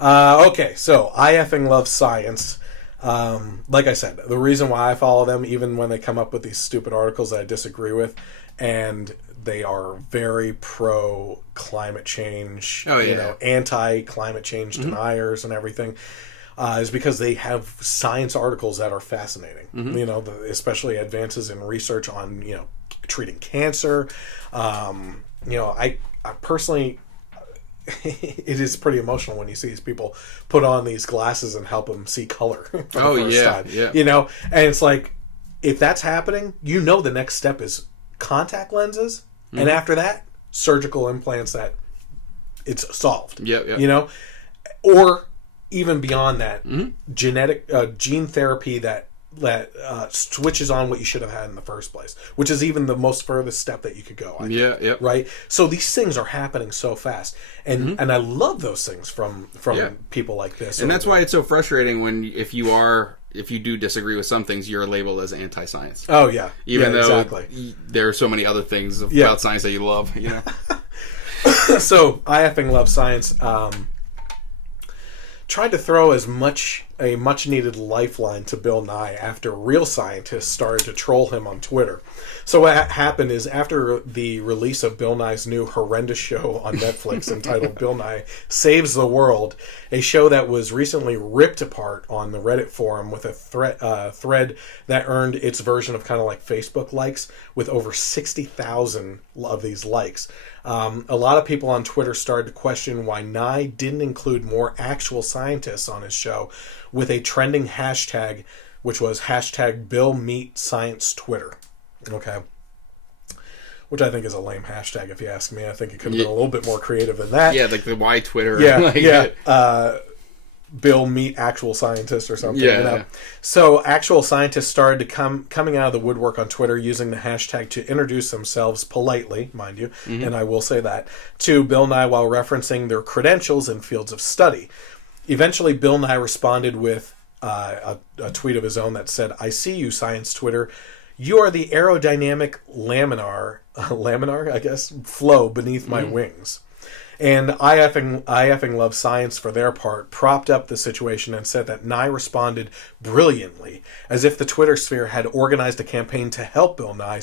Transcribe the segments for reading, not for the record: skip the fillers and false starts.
Okay, so I effing love science. Like I said, the reason why I follow them, even when they come up with these stupid articles that I disagree with, and they are very pro climate change, anti climate change deniers and everything, is because they have science articles that are fascinating. Especially advances in research on treating cancer. I personally. It is pretty emotional when you see these people put on these glasses and help them see color for the first time. Yeah. And it's like, if that's happening, the next step is contact lenses, and after that, surgical implants that it's solved. Yeah. Or even beyond that, gene therapy that switches on what you should have had in the first place, which is even the most furthest step that you could go. I think, right? So these things are happening so fast, and I love those things from people like this. And that's why it's so frustrating when if you do disagree with some things, you're labeled as anti-science. Oh yeah, even though exactly. There are so many other things about science that you love. So I effing love science. Tried to throw a much needed lifeline to Bill Nye after real scientists started to troll him on Twitter. So what happened is, after the release of Bill Nye's new horrendous show on Netflix entitled Bill Nye Saves the World, a show that was recently ripped apart on the Reddit forum with a thread that earned its version of kind of like Facebook likes, with over 60,000 of these likes. A lot of people on Twitter started to question why Nye didn't include more actual scientists on his show, with a trending hashtag, which was #BillMeetScienceTwitter. Okay. Which I think is a lame hashtag, if you ask me. I think it could have been a little bit more creative than that. Yeah, like the why Twitter. Yeah. Bill meet actual scientists or something. Yeah. So actual scientists started to coming out of the woodwork on Twitter using the hashtag to introduce themselves politely, mind you, and I will say that, to Bill Nye while referencing their credentials in fields of study. Eventually, Bill Nye responded with a tweet of his own that said, "I see you, science Twitter. You are the aerodynamic laminar, I guess, flow beneath my wings." And I effing love science, for their part, propped up the situation and said that Nye responded brilliantly, as if the Twitter sphere had organized a campaign to help Bill Nye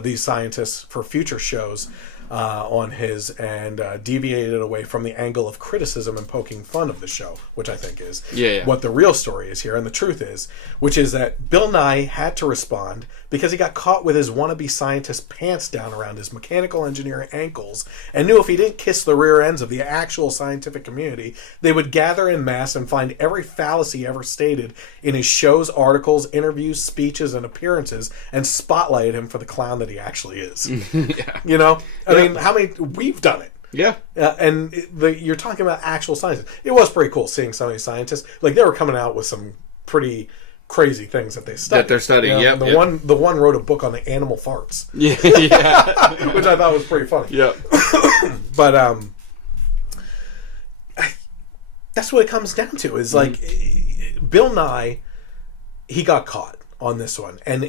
these scientists for future shows on his, and deviated away from the angle of criticism and poking fun of the show, which I think is what the real story is here, and the truth is, which is that Bill Nye had to respond because he got caught with his wannabe scientist pants down around his mechanical engineer ankles, and knew if he didn't kiss the rear ends of the actual scientific community, they would gather en masse and find every fallacy ever stated in his shows, articles, interviews, speeches, and appearances, and spotlight him for the clown that he actually is. I mean, how many... We've done it. Yeah. And you're talking about actual scientists. It was pretty cool seeing some of these scientists. Like, they were coming out with some pretty crazy things that they studied. That they're studying, The one wrote a book on the animal farts. Yeah. Which I thought was pretty funny. Yeah. But, that's what it comes down to, is like, Bill Nye, he got caught on this one. And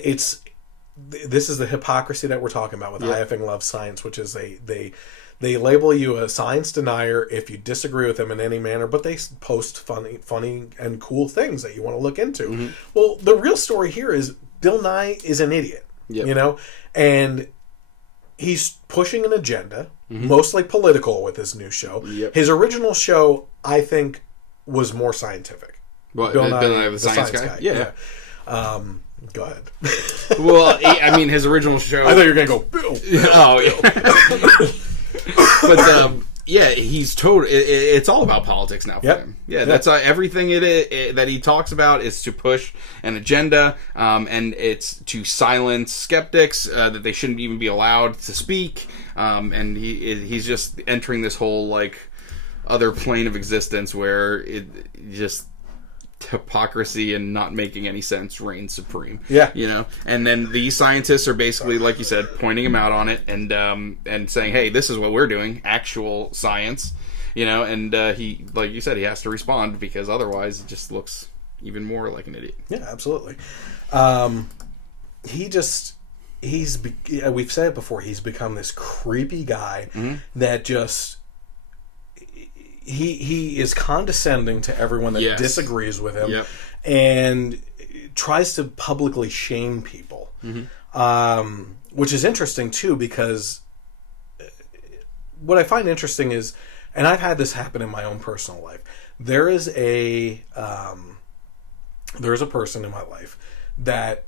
this is the hypocrisy that we're talking about with I effing love science, which is they label you a science denier if you disagree with them in any manner, but they post funny and cool things that you want to look into. Well, the real story here is Bill Nye is an idiot, and he's pushing an agenda, mostly political, with his new show. His original show, I think, was more scientific. Bill Nye, the science guy? Yeah. Go ahead. Well, I mean, his original show... I thought you were going to go, Bill. But, he's total... It's all about politics now for him. Yeah, that's everything that he talks about is to push an agenda, and it's to silence skeptics, that they shouldn't even be allowed to speak, and he's just entering this whole, like, other plane of existence where it just... hypocrisy and not making any sense reigns supreme. And then these scientists are basically, like you said, pointing him out on it and saying, hey, this is what we're doing, actual science, and he, like you said, he has to respond, because otherwise it just looks even more like an idiot. Yeah, absolutely. We've said it before, he's become this creepy guy that just, he is condescending to everyone that Yes. disagrees with him, Yep. and tries to publicly shame people, which is interesting too, because what I find interesting is, and I've had this happen in my own personal life. There's a person in my life that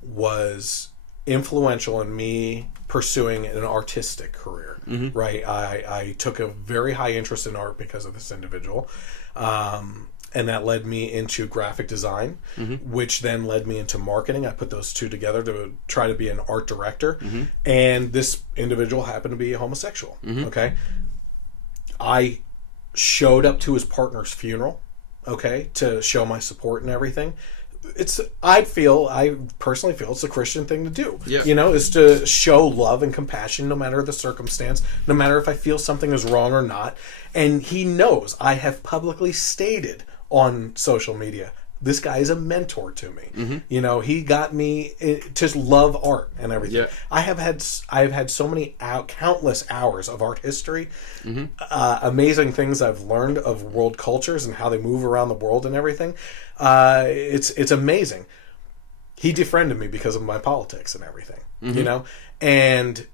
was influential in me pursuing an artistic career. Right, I took a very high interest in art because of this individual, and that led me into graphic design, which then led me into marketing. I put those two together to try to be an art director, and this individual happened to be homosexual. Okay, I showed up to his partner's funeral, okay, to show my support and everything. I personally feel it's a Christian thing to do. Yeah. You know, is to show love and compassion no matter the circumstance, no matter if I feel something is wrong or not. And he knows I have publicly stated on social media, this guy is a mentor to me. You know, he got me to love art and everything. Yeah. I've had so many countless hours of art history, amazing things I've learned of world cultures and how they move around the world and everything. It's amazing. He defriended me because of my politics and everything, you know, and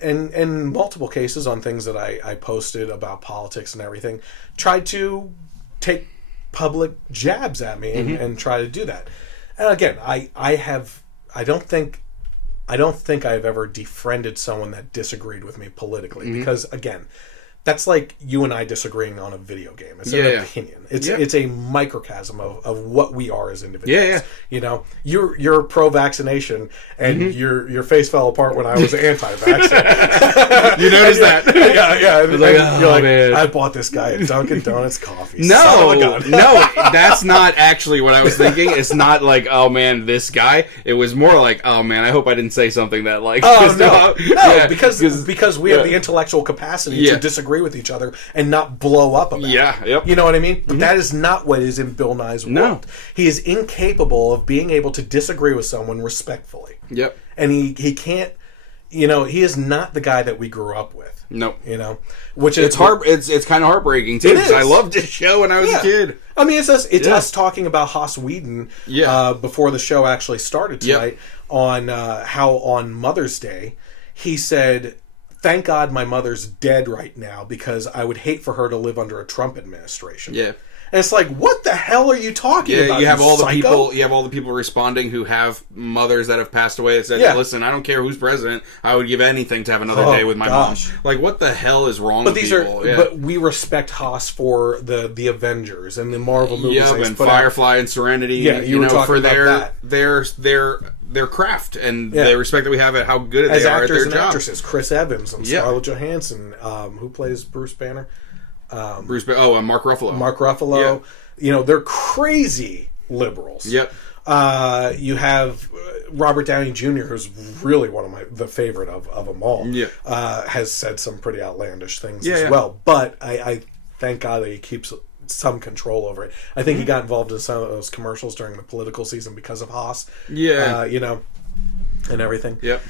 in multiple cases on things that I posted about politics and everything, tried to take public jabs at me and try to do that. And again, I don't think I've ever defriended someone that disagreed with me politically, because again, that's like you and I disagreeing on a video game. It's an opinion. It's a microcosm of what we are as individuals. Yeah. You know, you're pro-vaccination, and your face fell apart when I was anti-vax. You noticed that? Yeah. And, like, you're like, man. I bought this guy at Dunkin' Donuts coffee. No, Son of a gun. no, that's not actually what I was thinking. It's not like, oh man, this guy. It was more like, oh man, I hope I didn't say something that like. Oh no, Yeah, because we have the intellectual capacity to disagree with each other and not blow up about it. Yep. You know what I mean? But that is not what is in Bill Nye's world. No. He is incapable of being able to disagree with someone respectfully. Yep. And he can't, you know, he is not the guy that we grew up with. Nope. You know, which is It's kind of heartbreaking too, because I loved this show when I was a kid. I mean, it's us talking about Haas Whedon before the show actually started tonight on how on Mother's Day he said, "Thank God my mother's dead right now, because I would hate for her to live under a Trump administration." Yeah. And it's like, what the hell are you talking about? You have all psycho? the people. You have all the people responding who have mothers that have passed away that said, "Listen, I don't care who's president. I would give anything to have another day with my mom." Like, what the hell is wrong with people? But we respect Haas for the Avengers and the Marvel movies. Yeah, and Firefly and Serenity. Yeah, you were talking for about their craft and the respect that we have at how good as they are at actors their and job. actresses. Chris Evans and Scarlett Johansson, who plays Bruce Banner. Mark Ruffalo. Mark Ruffalo. Yeah. You know, they're crazy liberals. Yep. You have Robert Downey Jr., who's really one of the favorite of them all. Yeah. Has said some pretty outlandish things as well. But I thank God that he keeps some control over it. I think he got involved in some of those commercials during the political season because of Haas. Yeah. You know, and everything. Yep.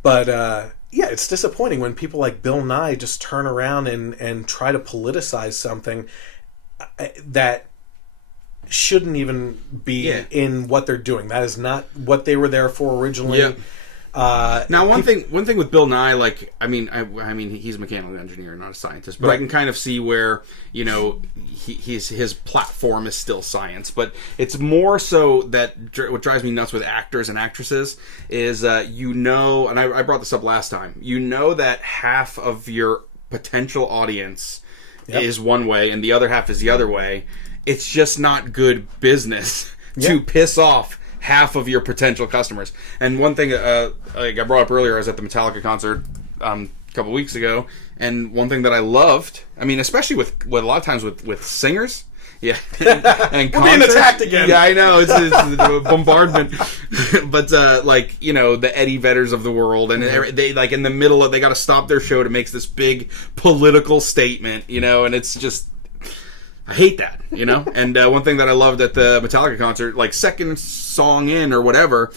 But it's disappointing when people like Bill Nye just turn around and try to politicize something that shouldn't even be in what they're doing. That is not what they were there for originally. Yep. Now, one thing with Bill Nye, like, I mean, he's a mechanical engineer, not a scientist, but I can kind of see where, you know, his platform is still science, but it's more so that what drives me nuts with actors and actresses is, you know, and I brought this up last time, you know that half of your potential audience is one way and the other half is the other way. It's just not good business to piss off half of your potential customers. And one thing like I brought up earlier, I was at the Metallica concert a couple weeks ago, and one thing that I loved, I mean, especially with a lot of times with singers, and we're being attacked again. Yeah, I know, it's a bombardment. But like, you know, the Eddie Vedders of the world, and they like in the middle of, they got to stop their show to make this big political statement, you know, and it's just. I hate that, you know? And one thing that I loved at the Metallica concert, like second song in or whatever,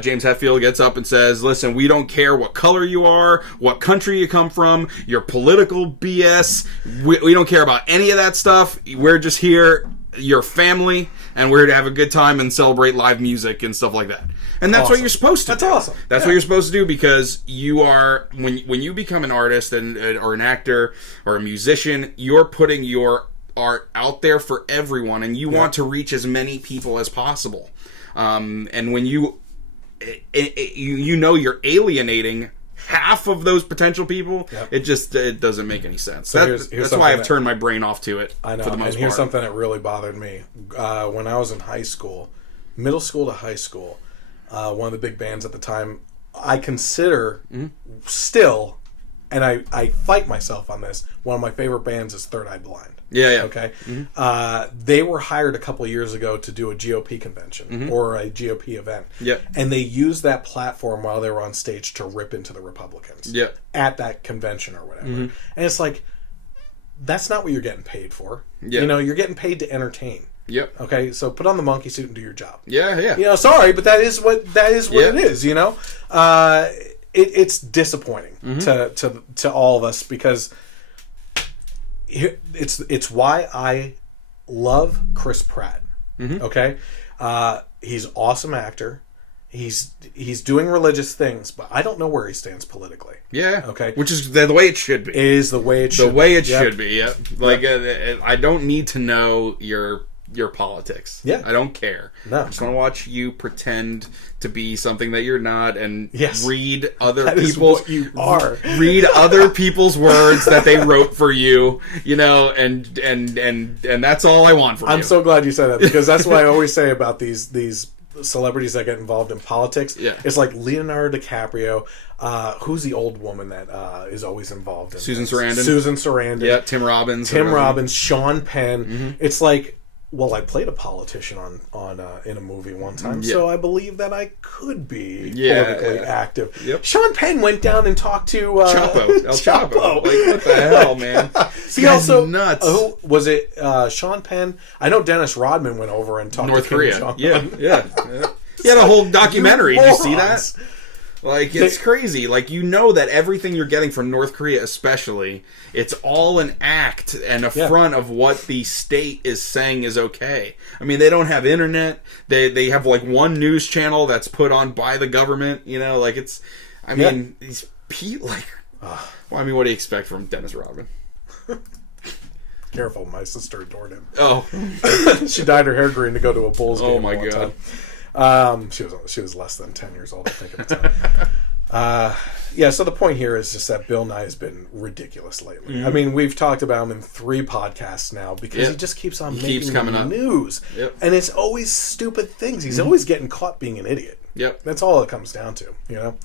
James Hetfield gets up and says, listen, we don't care what color you are, what country you come from, your political BS. We don't care about any of that stuff. We're just here, your family, and we're here to have a good time and celebrate live music and stuff like that. And that's what you're supposed to do. That's awesome. That's what you're supposed to do, because you are, when you become an artist and or an actor or a musician, you're putting your art out there for everyone, and you want to reach as many people as possible. And when you know you're alienating half of those potential people, it doesn't make any sense. So that's why I've turned my brain off to it. I know. For the most and here's part. something that really bothered me. When I was in high school, middle school to high school, one of the big bands at the time, I consider still, and I fight myself on this, one of my favorite bands is Third Eye Blind. Yeah. Okay. They were hired a couple of years ago to do a GOP convention or a GOP event. Yeah. And they used that platform while they were on stage to rip into the Republicans. Yeah. At that convention or whatever. And it's like, that's not what you're getting paid for. Yeah. You know, you're getting paid to entertain. Yep. Okay, so put on the monkey suit and do your job. Yeah. You know, sorry, but that is what it is. You know, it's disappointing to all of us, because it's why I love Chris Pratt. Okay, he's an awesome actor. He's doing religious things, but I don't know where he stands politically. Yeah. Okay. Which is the way it should be. It is the way it should. The way it should be. Yeah. Like I don't need to know your politics. Yeah. I don't care. No. I just want to watch you pretend to be something that you're not, and read other That is people's what you are. Read other people's words that they wrote for you, you know, and that's all I want from you. I'm so glad you said that, because that's what I always say about these celebrities that get involved in politics. Yeah. It's like Leonardo DiCaprio. Who's the old woman that is always involved in Susan this? Sarandon. Susan Sarandon. Yeah, Tim Robbins. Sean Penn. It's like, well, I played a politician on in a movie one time, so I believe that I could be politically active. Yep. Sean Penn went down and talked to Chapo. El Chapo. Like, what the hell, man? He also nuts. Who was it? Sean Penn. I know Dennis Rodman went over and talked North to Korea. Kim Yeah. He had a whole documentary. Did you see that? morons. Like, it's crazy. Like, you know that everything you're getting from North Korea, especially, it's all an act and a front of what the state is saying is okay. I mean, they don't have internet. They have, like, one news channel that's put on by the government. You know, like, it's... I mean, these people, like... Well, I mean, what do you expect from Dennis Rodman? Careful, my sister adored him. Oh. She dyed her hair green to go to a Bulls game. Oh, my one God. time. She was less than 10 years old, I think, at the time. So the point here is just that Bill Nye has been ridiculous lately. I mean, we've talked about him in 3 podcasts now, because he just keeps on making the news. Yep. And it's always stupid things. He's always getting caught being an idiot. Yep. That's all it comes down to, you know?